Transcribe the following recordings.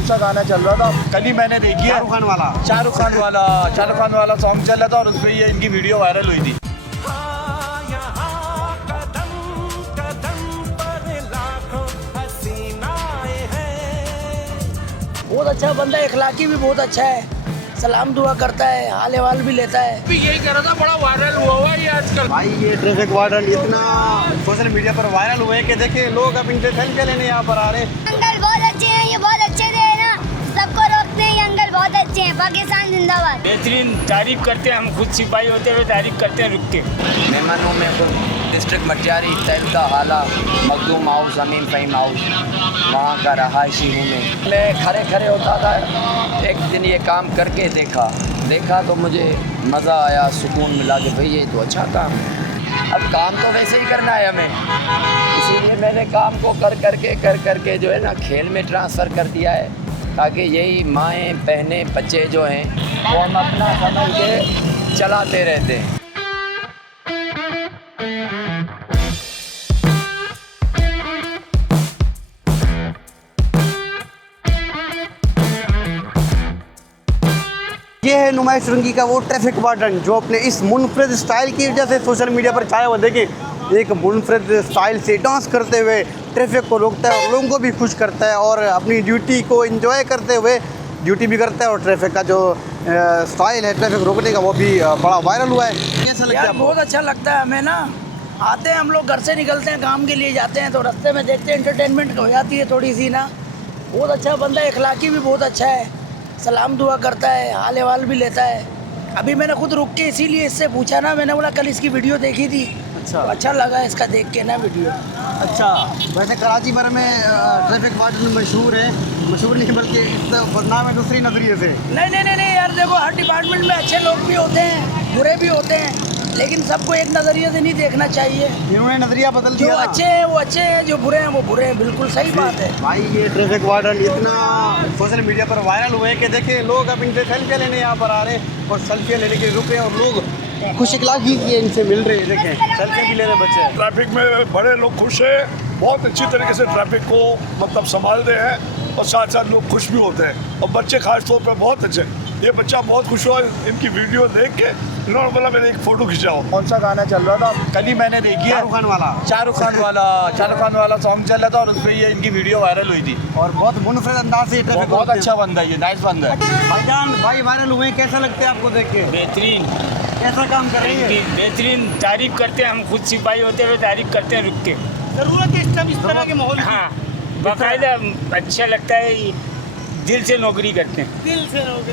कौन सा गाना चल रहा था? कल ही मैंने देखी है, शाहरुख खान वाला सॉन्ग चल रहा था और उस पर ये इनकी वीडियो वायरल हुई थी। बहुत अच्छा बंदा है, इखलाकी भी बहुत अच्छा है, सलाम दुआ करता है, हाल अहवाल भी लेता है। भी यही कर रहा था, बड़ा वायरल हुआ है ये आजकल। भाई ये ट्रैफिक वार्डन इतना सोशल मीडिया पर वायरल हुए कि देखिए लोग अब इनसे सेल्फी लेने यहाँ पर आ रहे हैं। अंकल बहुत अच्छे हैं, ये बहुत अच्छे थे ना, सबको रोकते हैं, ये अंकल बहुत अच्छे हैं। पाकिस्तान जिंदाबाद। बेहतरीन तारीफ करते हैं, हम खुद सिपाही होते हुए तारीफ करते हैं रुक के। मेहमानों में डिस्ट्रिक्ट मटियारी तहलका हाला मखदूम हाउस अमीन फ़हीम हाउस वहाँ का रहायशी हूँ मैं खड़े खड़े होता था। एक दिन ये काम करके देखा तो मुझे मज़ा आया, सुकून मिला कि भाई ये तो अच्छा काम है। अब काम तो वैसे ही करना है हमें, इसीलिए मैंने काम को कर करके जो है ना खेल में ट्रांसफ़र कर दिया है, ताकि यही माएँ बहनें बच्चे जो हैं वो हम अपना समझ के चलाते रहते हैं। ये है नुमाइश रंगी का वो ट्रैफिक वार्डन जो अपने इस मुनफरिद स्टाइल की वजह से सोशल मीडिया पर छाया हुआ। देखिए एक मुनफरिद स्टाइल से डांस करते हुए ट्रैफिक को रोकता है और लोगों को भी खुश करता है और अपनी ड्यूटी को एंजॉय करते हुए ड्यूटी भी करता है। और ट्रैफिक का जो स्टाइल है ट्रैफिक रोकने का वो भी बड़ा वायरल हुआ है। कैसा लगता है आपको? बहुत अच्छा लगता है हमें ना। आते हैं हम लोग, घर से निकलते हैं, काम के लिए जाते हैं तो रास्ते में देखते हैं, एंटरटेनमेंट हो जाती है थोड़ी सी ना। बहुत अच्छा बंदा है, इखलाकी भी बहुत अच्छा है, सलाम दुआ करता है, हाल अहवाल भी लेता है। अभी मैंने खुद रुक के इसीलिए इससे पूछा ना, मैंने बोला कल इसकी वीडियो देखी थी, अच्छा तो अच्छा लगा इसका देख के ना वीडियो। अच्छा, वैसे कराची भर में ट्रैफिक वार्डन मशहूर है, मशहूर नहीं बल्कि इसका बदनाम है दूसरी नजरिए से। नहीं यार, देखो हर डिपार्टमेंट में अच्छे लोग भी होते हैं, बुरे भी होते हैं, लेकिन सबको एक नज़रिए से नहीं देखना चाहिए। इन्होंने नजरिया बदल जो दिया। अच्छे हैं वो अच्छे हैं, जो बुरे हैं वो बुरे हैं, बिल्कुल सही बात है। भाई ये ट्रैफिक वार्डन इतना सोशल मीडिया पर वायरल हुए कि देखिए लोग अब इनसे सेल्फी लेने यहाँ पर आ रहे हैं और सेल्फी लेने के लिए रुक रहे हैं और लोग खुश इखलाकी से इनसे मिल रहे हैं। देखें सेल्फी भी ले रहे बच्चे। ट्रैफिक में बड़े लोग खुश हैं, बहुत अच्छी तरीके से ट्रैफिक को मतलब संभाल रहे हैं और साथ साथ लोग खुश भी होते हैं और बच्चे खास तौर पर बहुत अच्छे। ये बच्चा बहुत खुश हुआ इनकी वीडियो देख के, इन्होंने बोला मैंने एक फ़ोटो खिंचाओ। कौन सा गाना चल रहा था? कल ही मैंने देखी है, शाहरुख खान वाला सॉन्ग चल रहा था और उस पर ये इनकी वीडियो वायरल हुई थी। और बहुत मुनफरिद अंदाज से ट्रैफिक बहुत अच्छा बंदा है, ये नाइस बंदा है। भाईजान भाई वायरल हुए, कैसा लगता है आपको देख के? बेहतरीन कैसा काम कर रही है? बेहतरीन तारीफ करते हैं, हम खुद सिपाही होते हुए तारीफ करते हैं रुक के। जरूरत है इस तरह के माहौल की। हाँ बाकायदा अच्छा लगता है, दिल से नौकरी करते हैं,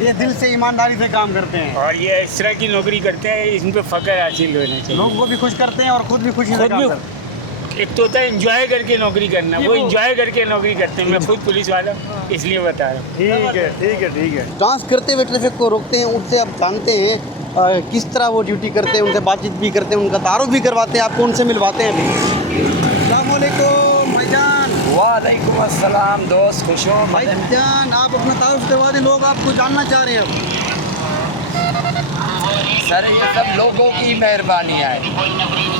ये दिल से ईमानदारी से काम करते हैं और ये इस तरह की नौकरी करते हैं, इन पर फ़ख्र हासिल होना चाहिए। लोगों को भी खुश करते हैं और खुद भी खुशी से खुद काम भी करते हैं। एक तो होता है इंजॉय करके नौकरी करना, वो इंजॉय करके नौकरी करते हैं। मैं खुद पुलिस वाला इसलिए बता रहा हूँ। ठीक है। डांस करते हुए ट्रैफिक को रोकते हैं, उनसे आप जानते हैं किस तरह वो ड्यूटी करते हैं, उनसे बातचीत भी करते हैं, उनका तारुफ भी करवाते हैं, आपको उनसे मिलवाते हैं अभी। अस्सलाम वालेकुम भाईजान। वालेकुम अस्सलाम दोस्त, खुश हो? भाईजान आप अपना तारुफ करवा दें, लोग आपको जानना चाह रहे हैं अब। सर ये सब लोगों की मेहरबानियाँ है।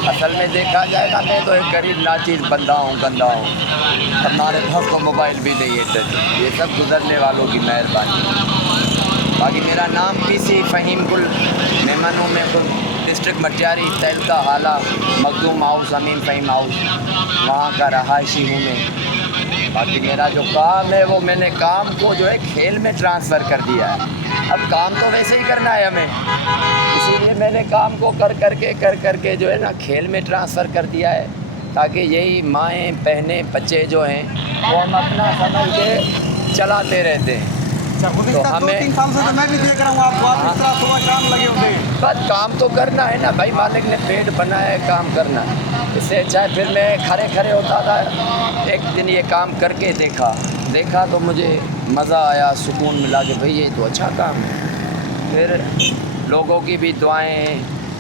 असल में देखा जाएगा मैं तो एक गरीब नाचीज बंदा हूँ, गंदा हूँ, हमारे पास तो मोबाइल भी नहीं है। ये सब गुजरने वालों की मेहरबानी। बाकी मेरा नाम पीसी फ़हीम गुल, मेहमानों में डिस्ट्रिक्ट मटियारी तहलका हाला मखदूम हाउस अमीन फ़हीम हाउस वहाँ का रहायशी हूँ मैं। बाकी मेरा जो काम है वो मैंने काम को जो है खेल में ट्रांसफ़र कर दिया है। अब काम तो वैसे ही करना है हमें, इसीलिए मैंने काम को कर करके जो है ना खेल में ट्रांसफ़र कर दिया है, ताकि यही माएँ बहनें बच्चे जो हैं वो हम अपना समझ के चलाते रहते हैं। तो हमें 2-3 साल से तो मैं भी देख रहा हूँ आपको, आप इस तरह सुबह शाम लगे होते हैं। बस काम तो करना है ना भाई, मालिक ने पेट बनाया है, काम करना है। इससे अच्छा है फिर मैं खड़े होता था। एक दिन ये काम करके देखा तो मुझे मज़ा आया, सुकून मिला कि भाई ये तो अच्छा काम है। फिर लोगों की भी दुआएं,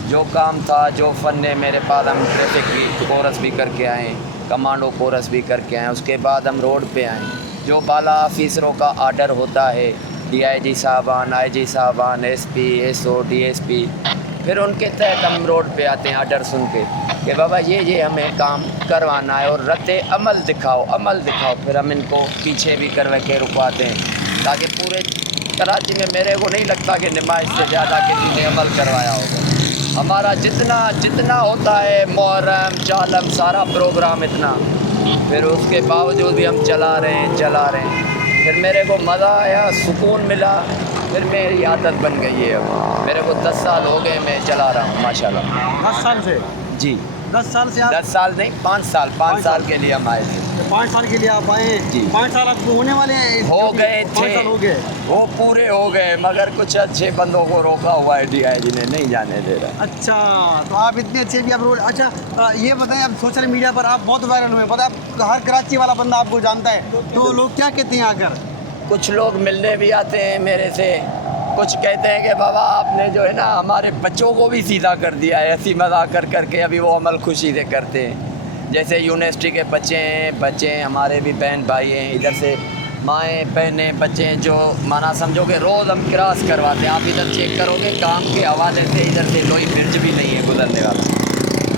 जो काम था, जो फ़न है मेरे पास, हम ट्रैफिक की कोरस भी करके आए, कमांडो कोरस भी करके आए, उसके बाद हम रोड पे आए। जो बाला ऑफिसरों का आर्डर होता है, DIG साहबान, IG साहबान, SP, SO, DSP, फिर उनके तहत हम रोड पे आते हैं आर्डर सुन के कि बाबा ये हमें काम करवाना है और रद्द अमल दिखाओ। फिर हम इनको पीछे भी करवा के रुकवाते हैं। ताकि पूरे कराची में मेरे को नहीं लगता कि नुमाइश से ज़्यादा किसी ने अमल करवाया होगा। हमारा जितना होता है मुहर्रम चालम सारा प्रोग्राम इतना, फिर उसके बावजूद भी हम चला रहे हैं। फिर मेरे को मज़ा आया, सुकून मिला, फिर मेरी आदत बन गई है। अब मेरे को 10 साल हो गए मैं चला रहा हूँ माशाल्लाह। 10 साल से? जी 10 साल से आप 10 साल नहीं 5 साल के लिए हम आए थे। 5 साल के लिए आप आए? जी। 5 साल आपको होने वाले हैं? हो गए 5 थे, साल हो गए? वो पूरे हो गए, मगर कुछ अच्छे बंदों को रोका हुआ है DIG ने, नहीं जाने दे रहा। अच्छा, तो आप इतने अच्छे भी आप रोड। अच्छा ये बताएं, अब सोशल मीडिया पर आप बहुत वायरल हुए, पता है हर कराची वाला बंदा आपको जानता है, तो लोग क्या कहते हैं आकर? कुछ लोग मिलने भी आते हैं मेरे से, कुछ कहते हैं कि बाबा आपने जो है ना हमारे बच्चों को भी सीधा कर दिया है, ऐसी मजाक करके अभी वो अमल खुशी से करते हैं। जैसे यूनिवर्सिटी के बच्चे हैं हमारे भी बहन भाई हैं, इधर से माएँ बहनें बच्चे हैं, जो माना समझो कि रोज़ हम क्रॉस करवाते हैं। आप इधर चेक करोगे काम के हवाले से इधर से लोई ब्रिज भी नहीं है गुजरने वाला।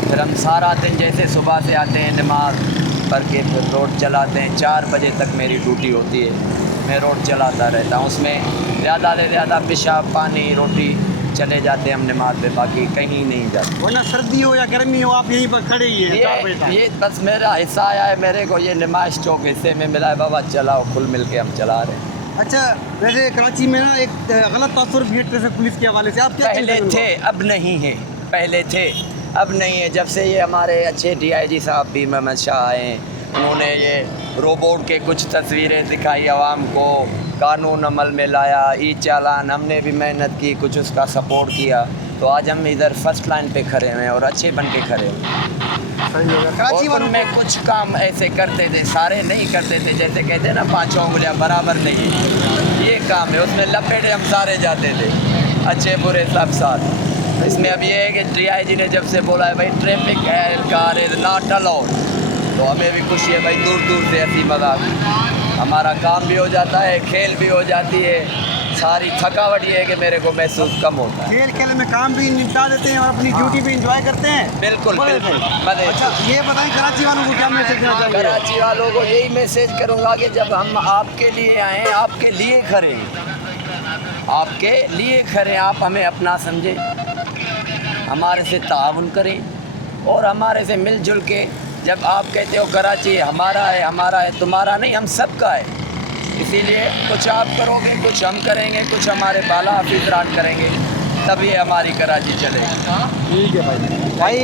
फिर हम सारा दिन जैसे सुबह से आते हैं नमाज पढ़ के फिर रोड चलाते हैं। 4 बजे तक मेरी ड्यूटी होती है, मैं रोड चलाता रहता हूँ। उसमें ज़्यादा से ज़्यादा पेशाब पानी रोटी चले जाते हैं हम नमाज पे, बाकी कहीं नहीं जाते। वरना सर्दी हो या गर्मी हो आप यहीं पर खड़े ही हैं 4 बजे तक? ये बस मेरा हिस्सा आया है, मेरे को ये नुमाइश चौक हिस्से में मिला है। बाबा चलाओ, खुल मिल के हम चला रहे हैं। अच्छा, वैसे कराची में ना एक गलत तासुर भी है ट्रैफिक पुलिस के हवाले से, आप क्या पहले कहते थे हैं? अब नहीं है, पहले थे अब नहीं है। जब से ये हमारे अच्छे DIG साहब भी मोहम्मद शाह आए हैं, उन्होंने ये रोबोट के कुछ तस्वीरें दिखाई आवाम को, कानून अमल में लाया, ई चालान, हमने भी मेहनत की, कुछ उसका सपोर्ट किया, तो आज हम इधर फर्स्ट लाइन पे खड़े हैं और अच्छे बन के खड़े हैं। कराची और वालों उनमें कुछ काम ऐसे करते थे, सारे नहीं करते थे, जैसे कहते हैं ना 5 उंगलियां बराबर नहीं है, ये काम है, उसमें लपेटे हम सारे जाते थे, अच्छे बुरे सब साथ। इसमें अब ये है कि DIG ने जब से बोला है भाई ट्रैफिक एहलकार इज नॉट अलाउड, तो हमें भी खुशी है भाई, दूर दूर से ऐसी मजाक हमारा काम भी हो जाता है, खेल भी हो जाती है, सारी थकावट ये है कि मेरे को महसूस कम होता है। खेल खेल में काम भी निपटा देते हैं और अपनी ड्यूटी भी इंजॉय करते हैं। बिल्कुल मजे से। बिल्कुल मजे से। अच्छा ये बताएं, कराची वालों को क्या मैसेज देना चाहेंगे? कराची वालों को यही मैसेज करूँगा कि जब हम आपके लिए आए, आपके लिए खड़े, आपके लिए खड़े, आप हमें अपना समझें, हमारे से ताउन करें और हमारे से मिलजुल के, जब आप कहते हो कराची हमारा है, तुम्हारा नहीं, हम सबका है, इसीलिए कुछ आप करोगे, कुछ हम करेंगे, कुछ हमारे बाला हाफिजरान करेंगे, तभी हमारी कराची चलेगी। ठीक है भाई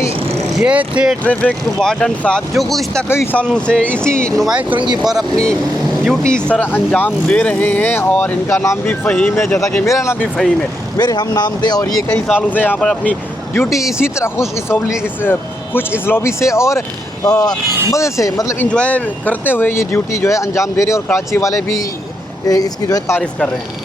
ये थे ट्रैफिक वार्डन साहब जो गुज़िश्ता कई सालों से इसी नुमाइश तिरंगी पर अपनी ड्यूटी सर अंजाम दे रहे हैं, और इनका नाम भी फ़हीम है, जैसा कि मेरा नाम भी फ़हीम है, मेरे हम नाम थे, और ये कई सालों से यहाँ पर अपनी ड्यूटी इसी तरह खुश इसलौबी से और मज़े से, मतलब इंजॉय करते हुए ये ड्यूटी जो है अंजाम दे रहे हैं, और कराची वाले भी इसकी जो है तारीफ़ कर रहे हैं।